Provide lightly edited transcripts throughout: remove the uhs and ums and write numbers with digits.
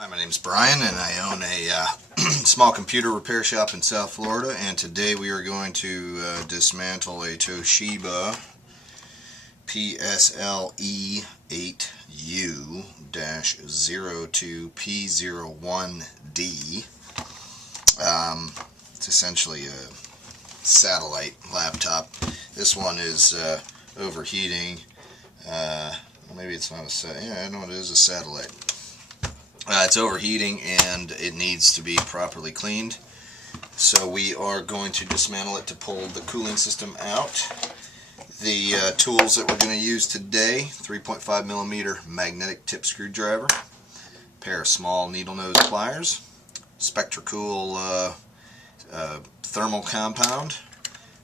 Hi, my name is Brian and I own a small computer repair shop in South Florida, and today we are going to dismantle a Toshiba PSLE 8U-02P01D. It's essentially a satellite laptop. This one is overheating. Well, maybe it's not a satellite. Yeah, I know it is a satellite. It's overheating and it needs to be properly cleaned. So we are going to dismantle it to pull the cooling system out. The tools that we're going to use today: 3.5mm magnetic tip screwdriver, a pair of small needle nose pliers, Spectracool thermal compound,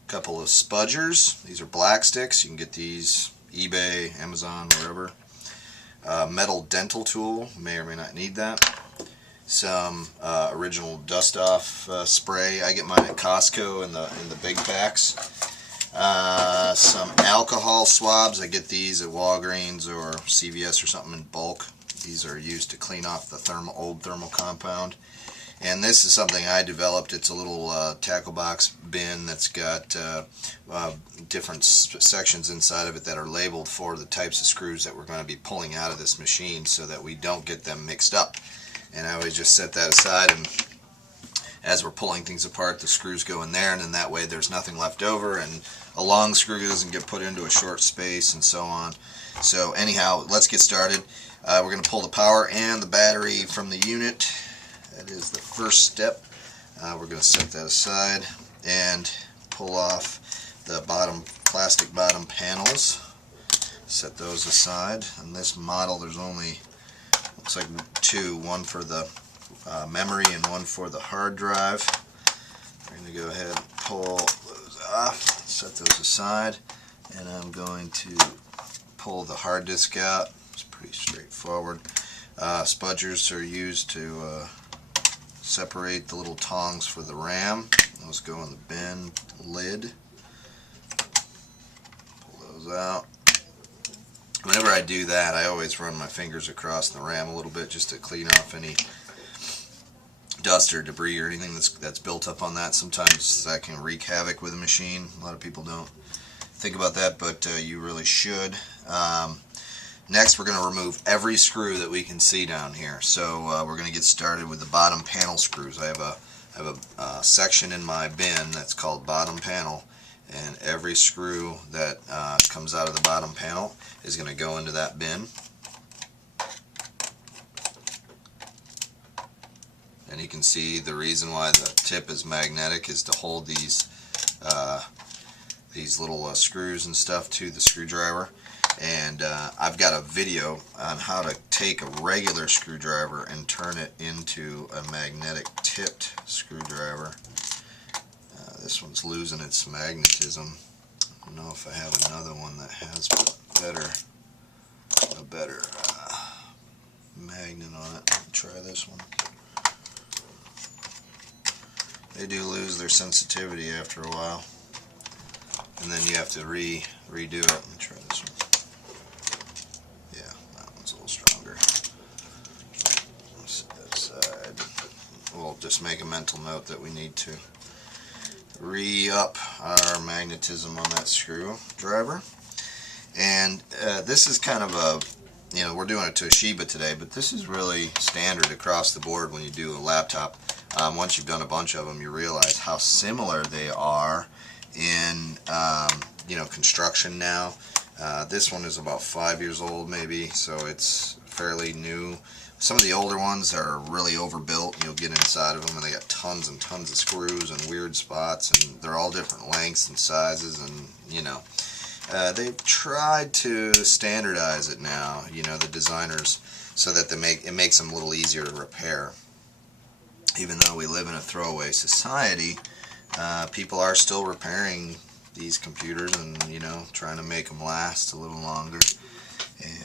a couple of spudgers. These are black sticks. You can get these eBay, Amazon, wherever. Metal dental tool, may or may not need that. Some original dust off spray. I get mine at Costco in the big packs. Some alcohol swabs. I get these at Walgreens or CVS or something in bulk. These are used to clean off the old thermal compound. And this is something I developed. It's a little tackle box bin that's got different sections inside of it that are labeled for the types of screws that we're going to be pulling out of this machine, so that we don't get them mixed up. And I always just set that aside, and as we're pulling things apart, the screws go in there, and then that way there's nothing left over, and a long screw doesn't get put into a short space, and so on. So anyhow, let's get started. We're going to pull the power and the battery from the unit. That is the first step. We're going to set that aside and pull off the plastic bottom panels. Set those aside. On this model there's only, looks like two, one for the memory and one for the hard drive. We're going to go ahead and pull those off, set those aside, and I'm going to pull the hard disk out. It's pretty straightforward. Spudgers are used to separate the little tongs for the RAM. Those go in the bin lid. Pull those out. Whenever I do that, I always run my fingers across the RAM a little bit just to clean off any dust or debris or anything that's built up on that. Sometimes that can wreak havoc with a machine. A lot of people don't think about that, but you really should. Next, we're going to remove every screw that we can see down here. So we're going to get started with the bottom panel screws. I have a section in my bin that's called bottom panel, and every screw that comes out of the bottom panel is going to go into that bin. And you can see the reason why the tip is magnetic is to hold these little screws and stuff to the screwdriver. And I've got a video on how to take a regular screwdriver and turn it into a magnetic tipped screwdriver. This one's losing its magnetism. I don't know if I have another one that has a better magnet on it. I'll try this one. They do lose their sensitivity after a while, and then you have to redo it. Let me try this one. We'll just make a mental note that we need to re-up our magnetism on that screwdriver. And this is kind of a, we're doing a Toshiba today, but this is really standard across the board when you do a laptop. Once you've done a bunch of them, you realize how similar they are in construction now. This one is about 5 years old maybe, so it's fairly new. Some of the older ones are really overbuilt. You'll get inside of them and they got tons and tons of screws and weird spots, and they're all different lengths and sizes, and they've tried to standardize it now, the designers, so that it makes them a little easier to repair. Even though we live in a throwaway society, people are still repairing these computers and trying to make them last a little longer and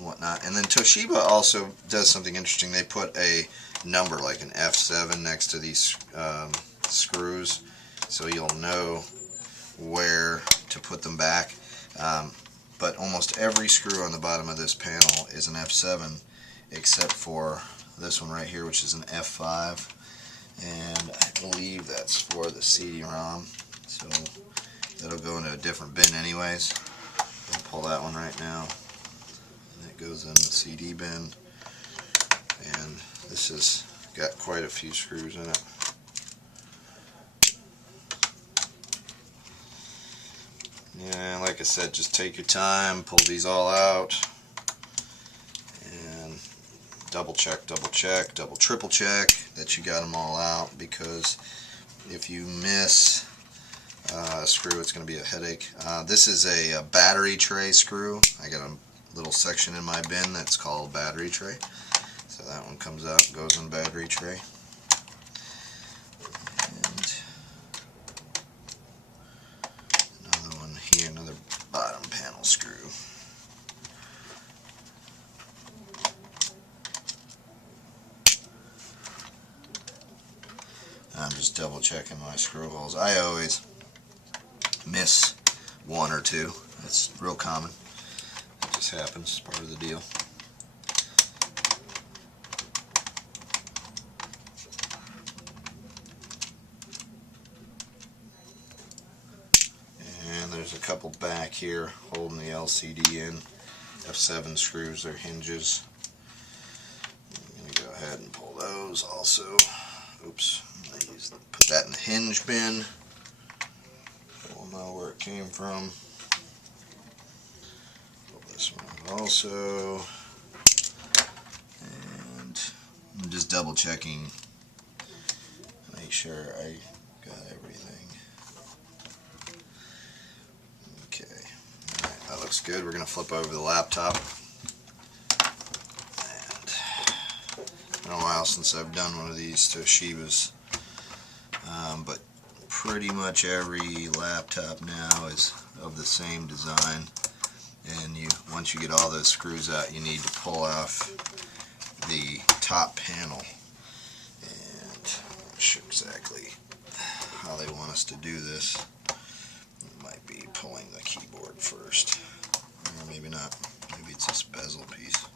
whatnot. And then Toshiba also does something interesting. They put a number like an F7 next to these screws, so you'll know where to put them back. But almost every screw on the bottom of this panel is an F7, except for this one right here, which is an F5, and I believe that's for the CD-ROM, so that'll go into a different bin anyways. I'll pull that one right now, and it goes in the CD bin, and this has got quite a few screws in it. Yeah, like I said, just take your time, pull these all out, and double check, triple check that you got them all out, because if you miss a screw, it's going to be a headache. This is a battery tray screw. I got a little section in my bin that's called battery tray. So that one comes out and goes in battery tray. And another one here, another bottom panel screw. I'm just double checking my screw holes. I always miss one or two. It's real common. It just happens. It's part of the deal. And there's a couple back here holding the LCD in. F7 screws, they're hinges. I'm going to go ahead and pull those also. Oops. Put that in the hinge bin. We'll know where it came from. Pull this one out also. And I'm just double checking. Make sure I got everything. Okay. Alright, that looks good. We're going to flip over the laptop. And it's been a while since I've done one of these Toshibas. But pretty much every laptop now is of the same design, and once you get all those screws out, you need to pull off the top panel, and I'm not sure exactly how they want us to do this. It might be pulling the keyboard first, or maybe not. Maybe it's this bezel piece.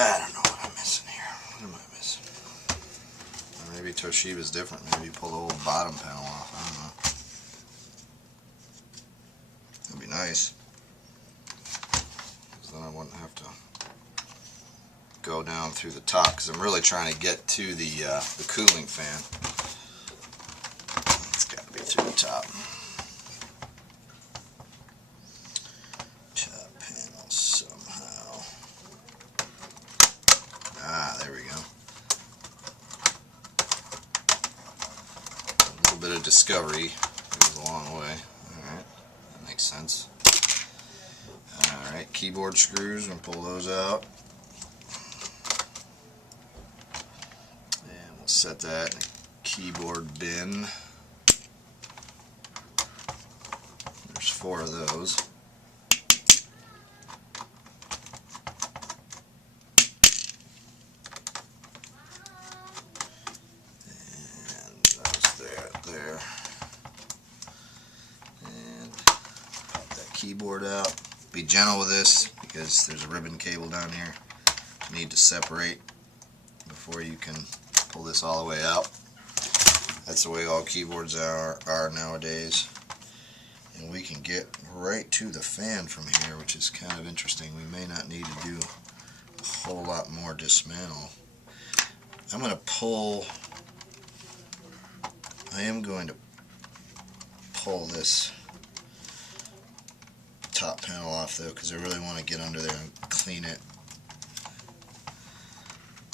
I don't know what I'm missing here. What am I missing? Or maybe Toshiba's different. Maybe you pull the whole bottom panel off. I don't know. That'd be nice. Because then I wouldn't have to go down through the top. Because I'm really trying to get to the cooling fan. It's got to be through the top. There we go. A little bit of discovery goes a long way. Alright, that makes sense. Alright, keyboard screws, and pull those out. And we'll set that in a keyboard bin. There's 4 of those. There, and pop that keyboard out. Be gentle with this because there's a ribbon cable down here you need to separate before you can pull this all the way out. That's the way all keyboards are nowadays, and we can get right to the fan from here, which is kind of interesting. We may not need to do a whole lot more dismantle. I am going to pull this top panel off though, because I really want to get under there and clean it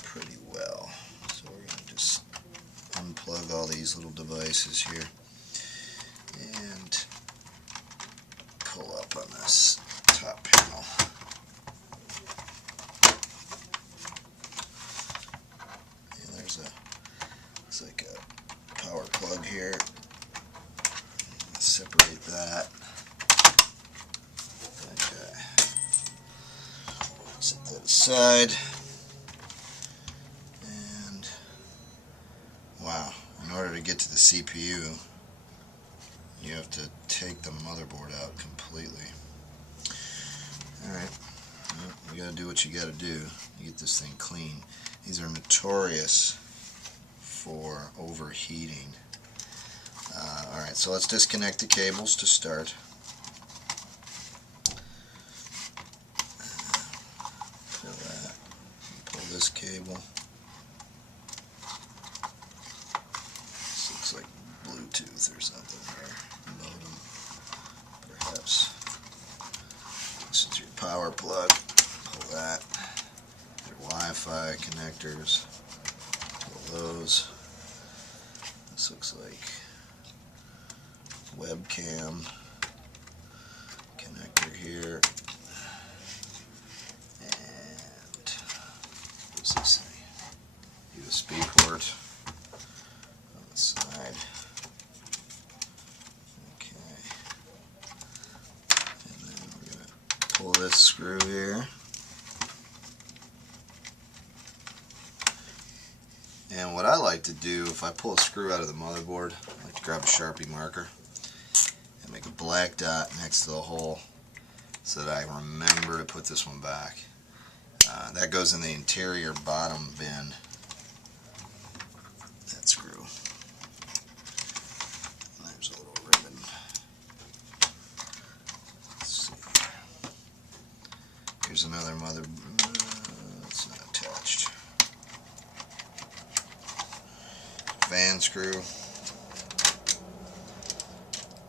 pretty well. So we're going to just unplug all these little devices here and pull up on this top panel. And there's it's like a power plug here. Separate that. Set that aside. And wow, in order to get to the CPU, you have to take the motherboard out completely. Alright, well, you gotta do what you gotta do to get this thing clean. These are notorious for overheating. Alright, so let's disconnect the cables to start. Fill that. Pull this cable. This looks like Bluetooth or something there. Modem, perhaps. This is your power plug. Pull that. Your Wi-Fi connectors. Pull those. This looks like webcam connector here. And what's this thing? USB port on the side. Okay. And then we're going to pull this screw here. And what I like to do, if I pull a screw out of the motherboard, I like to grab a Sharpie marker and make a black dot next to the hole so that I remember to put this one back. That goes in the interior bottom bin. That screw. There's a little ribbon. Let's see. Here's another it's not attached. Fan screw.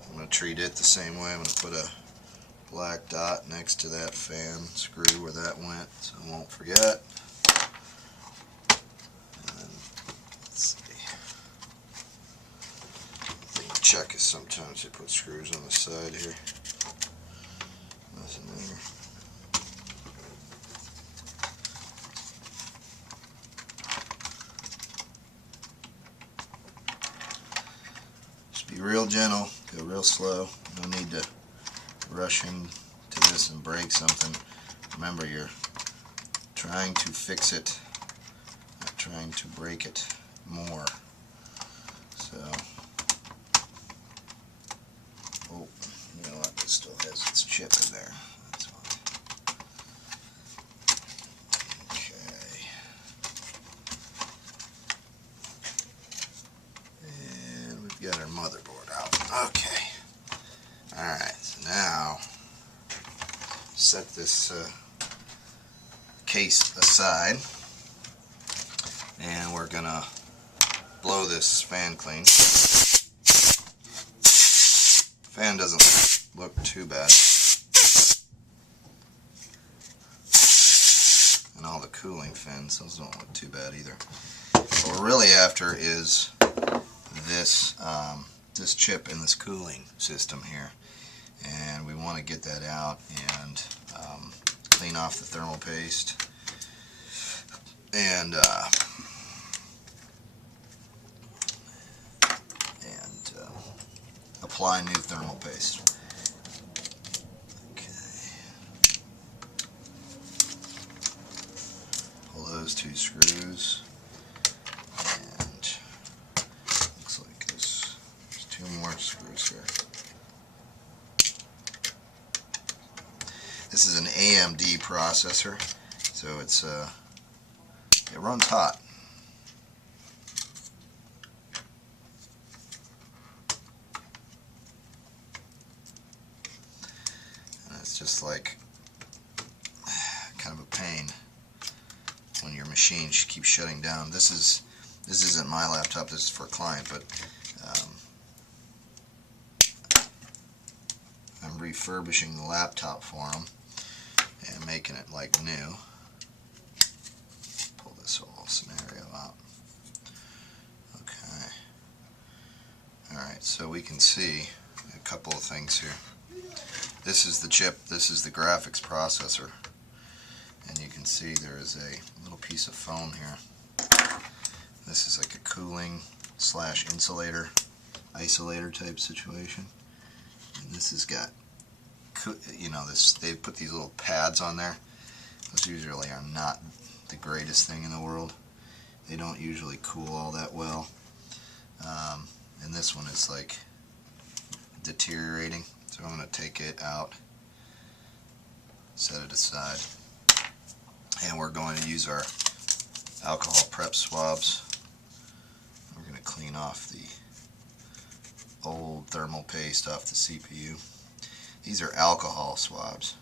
I'm going to treat it the same way. I'm going to put a black dot next to that fan screw where that went so I won't forget. And let's see. The thing to check is sometimes they put screws on the side here. Nothing there. Be real gentle, go real slow. No need to rush into this and break something. Remember, you're trying to fix it, not trying to break it more. So, oh, you know what? It still has its chip in there. That's fine. Okay. And we've got our motherboard out. Okay. Alright, so now set this case aside and we're gonna blow this fan clean. Fan doesn't look too bad. And all the cooling fins, those don't look too bad either. What we're really after is this this chip in this cooling system here, and we want to get that out and clean off the thermal paste and apply new thermal paste. Okay. Pull those two screws. Two more screws here. This is an AMD processor, so it runs hot. And it's just like kind of a pain when your machine keeps shutting down. This isn't my laptop. This is for a client, but I'm refurbishing the laptop for them and making it like new. Pull this whole scenario out. Okay. Alright, so we can see a couple of things here. This is the chip, this is the graphics processor. And you can see there is a little piece of foam here. This is like a cooling / insulator, isolator type situation. And this has got, you know, they put these little pads on there. Those usually are not the greatest thing in the world. They don't usually cool all that well. And this one is like deteriorating, so I'm going to take it out, set it aside, and we're going to use our alcohol prep swabs. We're going to clean off the old thermal paste off the CPU. These are alcohol swabs,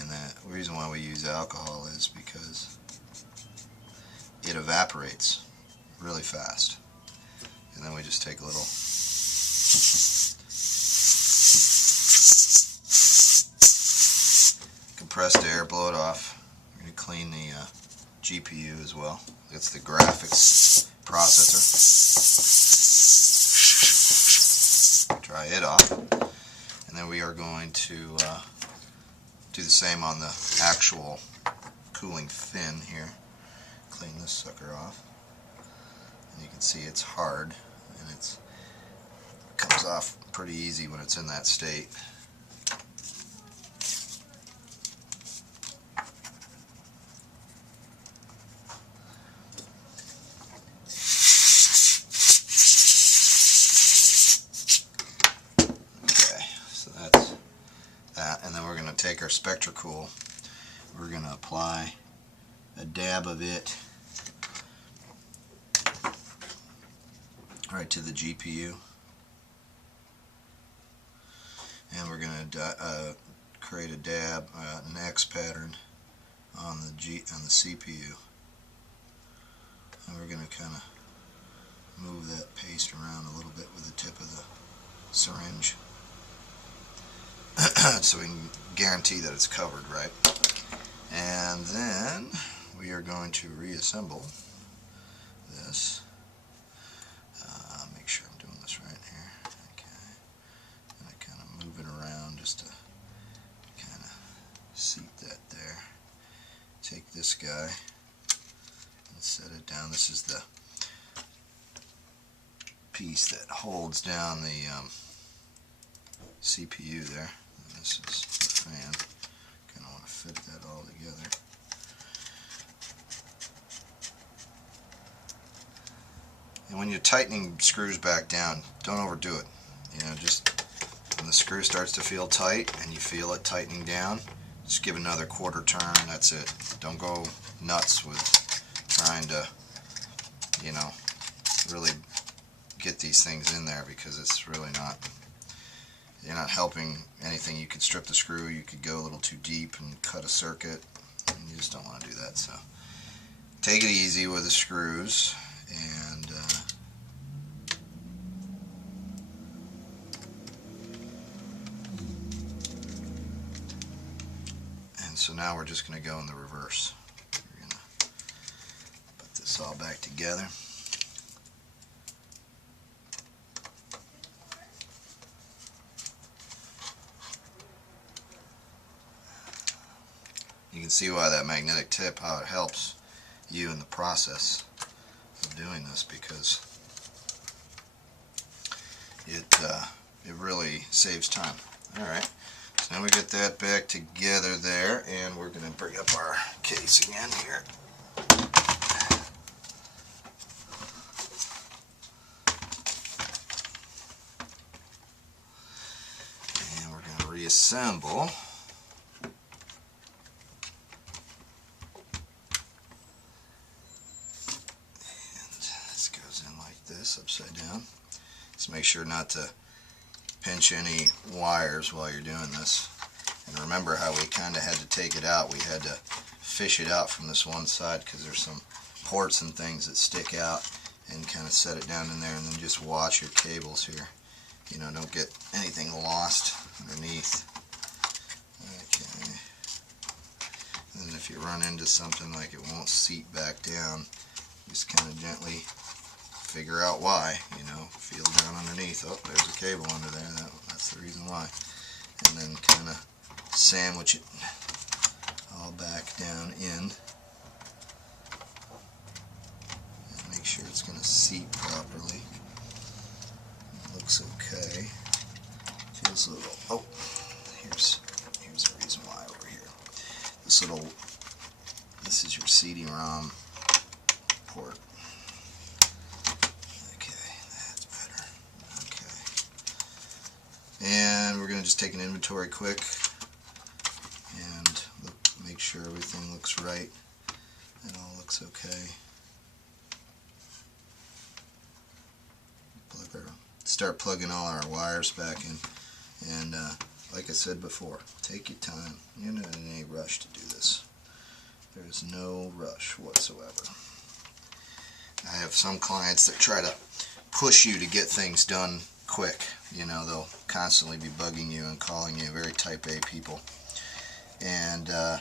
and the reason why we use alcohol is because it evaporates really fast. And then we just take a little compressed air, blow it off. We're going to clean the GPU as well. It's the graphics processor. Dry it off. And then we are going to do the same on the actual cooling fin here. Clean this sucker off. And you can see it's hard, and it comes off pretty easy when it's in that state. Okay, so that's that, and then we're going to take our SpectraCool. We're going to apply a dab of it right to the GPU, and we're going to create a dab, an X pattern on the CPU, and we're going to kind of move that paste around a little bit with the tip of the syringe so we can guarantee that it's covered right. And then we are going to reassemble this. Make sure I'm doing this right here. Okay. And I kind of move it around just to kind of seat that there. Take this guy and set it down. This is the piece that holds down the CPU there. And this is the fan. Kind of want to fit that all together. And when you're tightening screws back down, don't overdo it. You know, just when the screw starts to feel tight and you feel it tightening down, just give it another quarter turn. That's it. Don't go nuts with trying to, you know, really get these things in there, because it's really not, you're not helping anything. You could strip the screw, you could go a little too deep and cut a circuit, and you just don't want to do that. So take it easy with the screws, and so now we're just going to go in the reverse. We're going to put this all back together. You can see why that magnetic tip, how it helps you in the process of doing this, because it really saves time. Alright, so now we get that back together there, and we're going to bring up our case again here. And we're going to reassemble. This upside down. Just make sure not to pinch any wires while you're doing this. And remember how we kind of had to take it out. We had to fish it out from this one side because there's some ports and things that stick out, and kind of set it down in there, and then just watch your cables here. You know, don't get anything lost underneath. Okay. And then if you run into something like it won't seat back down, just kind of gently figure out why, you know, feel down underneath. Oh, there's a cable under there. That's the reason why. And then kind of sandwich it all back down in. And make sure it's going to seat properly. It looks okay. Feels a little, oh, here's the reason why over here. This little CD-ROM port. Okay, that's better. Okay. And we're going to just take an inventory quick and make sure everything looks right. It all looks okay. Start plugging all our wires back in. And like I said before, take your time. You're not in any rush to do this. There's no rush whatsoever. I have some clients that try to push you to get things done quick. You know, they'll constantly be bugging you and calling you, very type A people. And I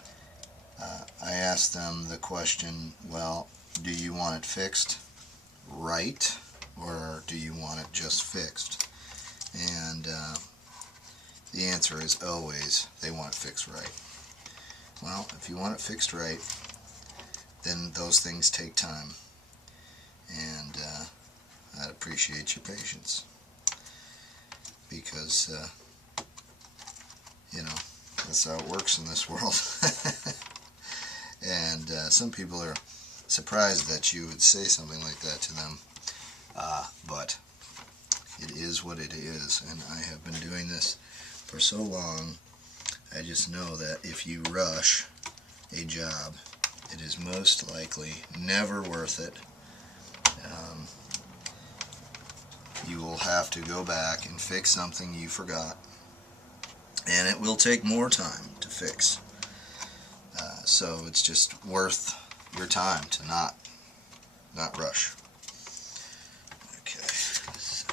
ask them the question, well, do you want it fixed right, or do you want it just fixed? And the answer is always they want it fixed right. Well, if you want it fixed right, then those things take time, and I'd appreciate your patience, because you know, that's how it works in this world. And some people are surprised that you would say something like that to them, but it is what it is, and I have been doing this for so long. I just know that if you rush a job, it is most likely never worth it. You will have to go back and fix something you forgot, and it will take more time to fix. So it's just worth your time to not rush. Okay, so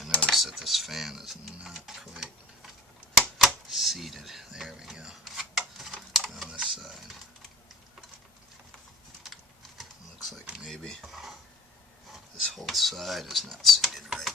I notice that this fan is not quite seated. There we go. On this side, looks like maybe this whole side is not seated right.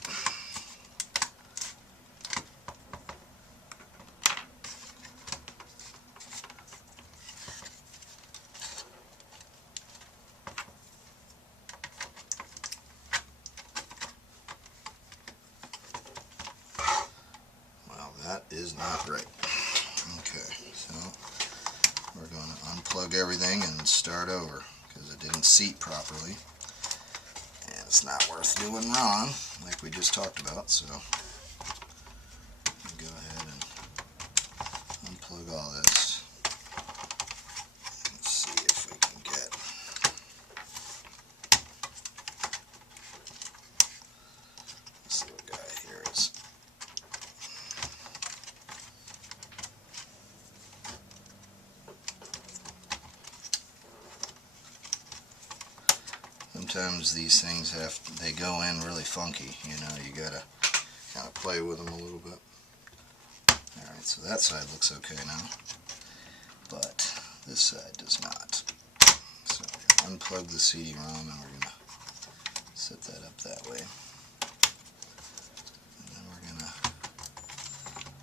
That is not right. Okay, so we're going to unplug everything and start over, because it didn't seat properly, and it's not worth doing wrong like we just talked about. So go ahead and unplug all this. Let's see if we can get this little guy here. Is sometimes these things they go in really funky, you know, you gotta kind of play with them a little bit. Alright, so that side looks okay now, but this side does not. So we're going to unplug the CD-ROM, and we're going to set that up that way. And then we're going to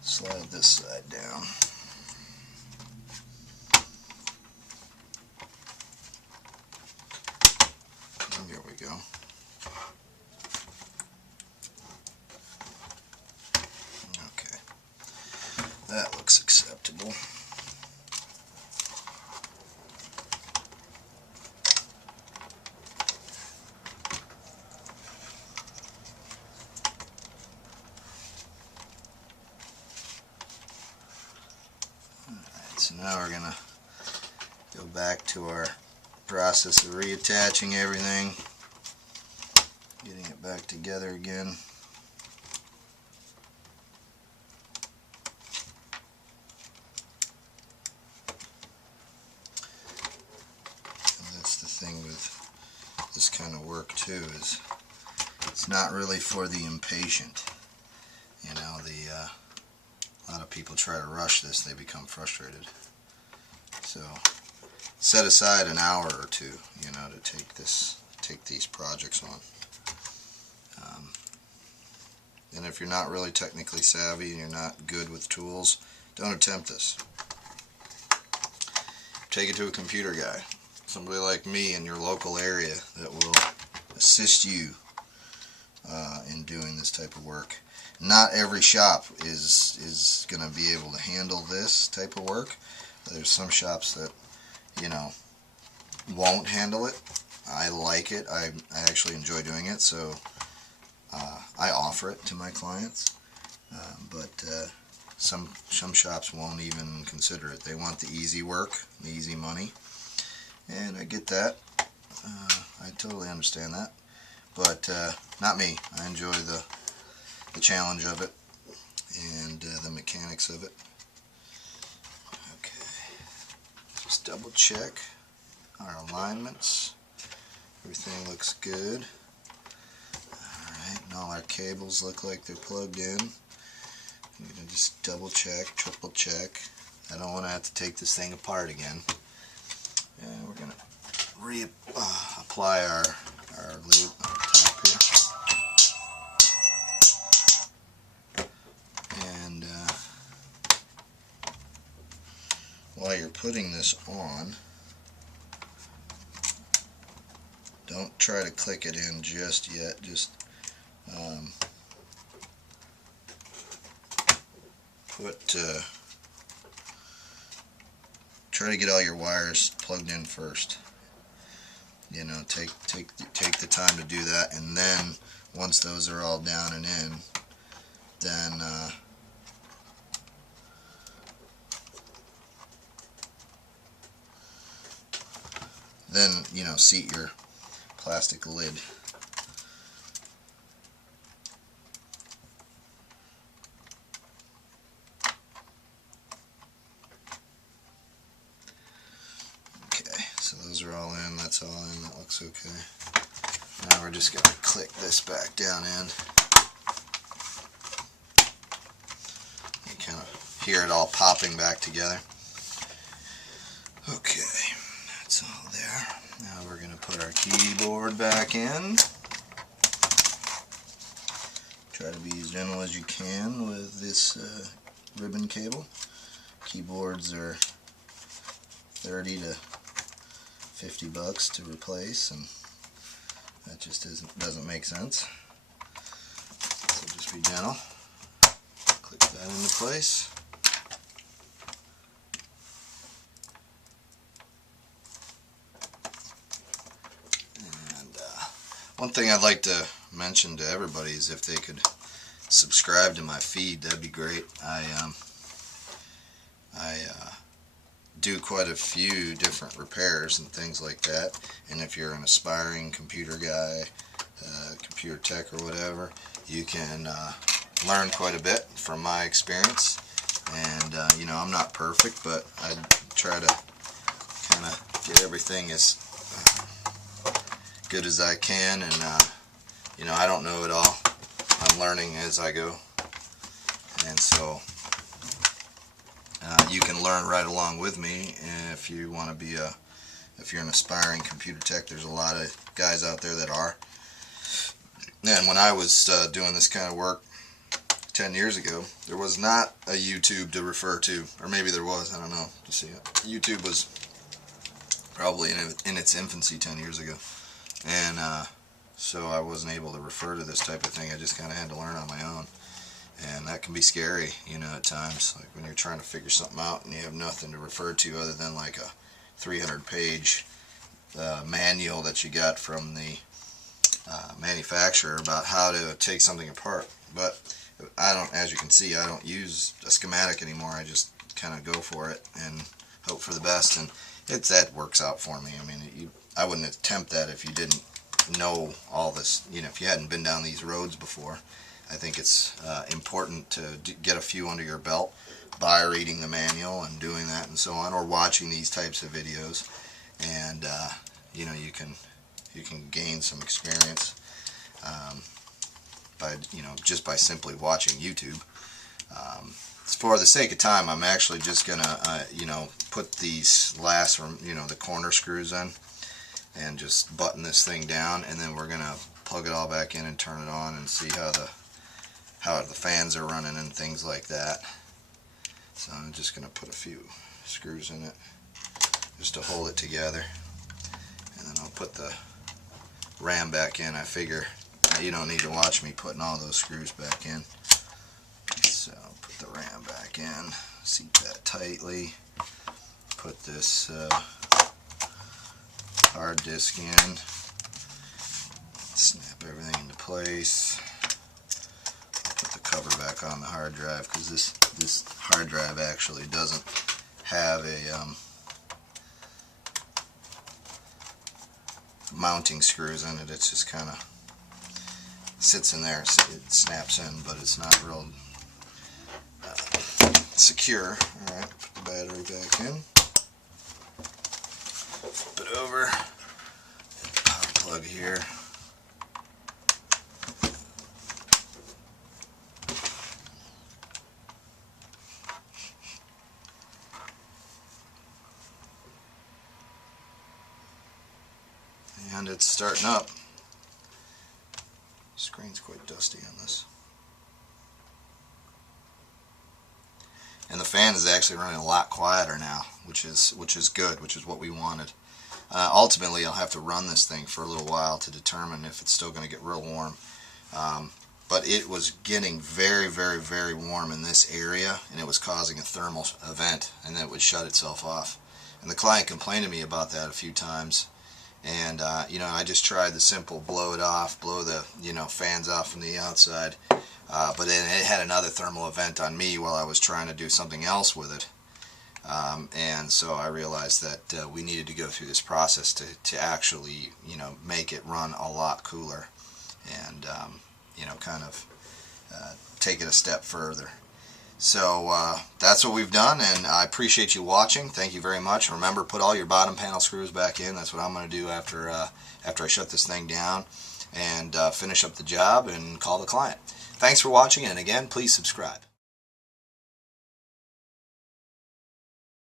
slide this side down. There we go. Okay, that looks acceptable. Alright, so now we're going to go back to our process of reattaching everything, getting it back together again. And that's the thing with this kind of work too, is it's not really for the impatient. You know, a lot of people try to rush this, they become frustrated. So set aside an hour or two, you know, to take these projects on. And if you're not really technically savvy and you're not good with tools, don't attempt this. Take it to a computer guy, somebody like me in your local area that will assist you in doing this type of work. Not every shop is going to be able to handle this type of work. There's some shops that, you know, won't handle it. I like it. I actually enjoy doing it, so I offer it to my clients. But some shops won't even consider it. They want the easy work, the easy money, and I get that. I totally understand that, but not me. I enjoy the challenge of it and the mechanics of it. Okay, just double check our alignments. Everything looks good. Alright, and all our cables look like they're plugged in. I'm going to just double check, triple check. I don't want to have to take this thing apart again. And we're going to reapply our lid on top here. And while you're putting this on, don't try to click it in just yet. Just try to get all your wires plugged in first. You know, take the time to do that, and then once those are all down and in, then you know, seat your plastic lid. Okay, so those are all in, that's all in, that looks okay. Now we're just going to click this back down in. You kind of hear it all popping back together. Okay, that's all there. Now we're going to put our keyboard back in. Try to be as gentle as you can with this ribbon cable. Keyboards are 30 to 50 bucks to replace, and that just doesn't make sense. So just be gentle. Click that into place. And one thing I'd like to mention to everybody is if they could subscribe to my feed, that'd be great. I do quite a few different repairs and things like that, and if you're an aspiring computer guy, computer tech or whatever, you can learn quite a bit from my experience. And you know, I'm not perfect, but I try to kind of get everything as good as I can, and you know, I don't know it all. I'm learning as I go, and so you can learn right along with me if you want to be if you're an aspiring computer tech. There's a lot of guys out there that are. And when I was doing this kind of work 10 years ago, there was not a YouTube to refer to, or maybe there was, I don't know, to see it. YouTube was probably in its infancy 10 years ago, and so I wasn't able to refer to this type of thing. I just kind of had to learn on my own. And that can be scary, you know, at times, like when you're trying to figure something out and you have nothing to refer to other than like a 300-page manual that you got from the manufacturer about how to take something apart. But I don't, as you can see, I don't use a schematic anymore. I just kind of go for it and hope for the best, and that works out for me. I mean, I wouldn't attempt that if you didn't know all this, you know, if you hadn't been down these roads before. I think it's important to get a few under your belt by reading the manual and doing that and so on, or watching these types of videos, and you know, you can gain some experience by, you know, just by simply watching YouTube. For the sake of time, I'm actually just gonna you know, put these last, you know, the corner screws in and just button this thing down, and then we're gonna plug it all back in and turn it on and see how the fans are running and things like that. So I'm just going to put a few screws in it just to hold it together, and then I'll put the RAM back in. I figure you don't need to watch me putting all those screws back in. So put the RAM back in, seat that tightly, put this hard disk in, snap everything into place, put the cover back on the hard drive, because this hard drive actually doesn't have a mounting screws in it. It's just kind of sits in there, so it snaps in, but it's not real secure. Alright, put the battery back in, flip it over, power plug here. And it's starting up. Screen's quite dusty on this. And the fan is actually running a lot quieter now, which is good, which is what we wanted. Ultimately, I'll have to run this thing for a little while to determine if it's still going to get real warm. But it was getting very, very, very warm in this area, and it was causing a thermal event, and then it would shut itself off. And the client complained to me about that a few times. And you know, I just tried the simple blow it off, blow the fans off from the outside, but then it had another thermal event on me while I was trying to do something else with it, and so I realized that we needed to go through this process to actually make it run a lot cooler, and kind of take it a step further. So that's what we've done, and I appreciate you watching. Thank you very much. Remember, put all your bottom panel screws back in. That's what I'm going to do after I shut this thing down, and finish up the job and call the client. Thanks for watching, and again, please subscribe.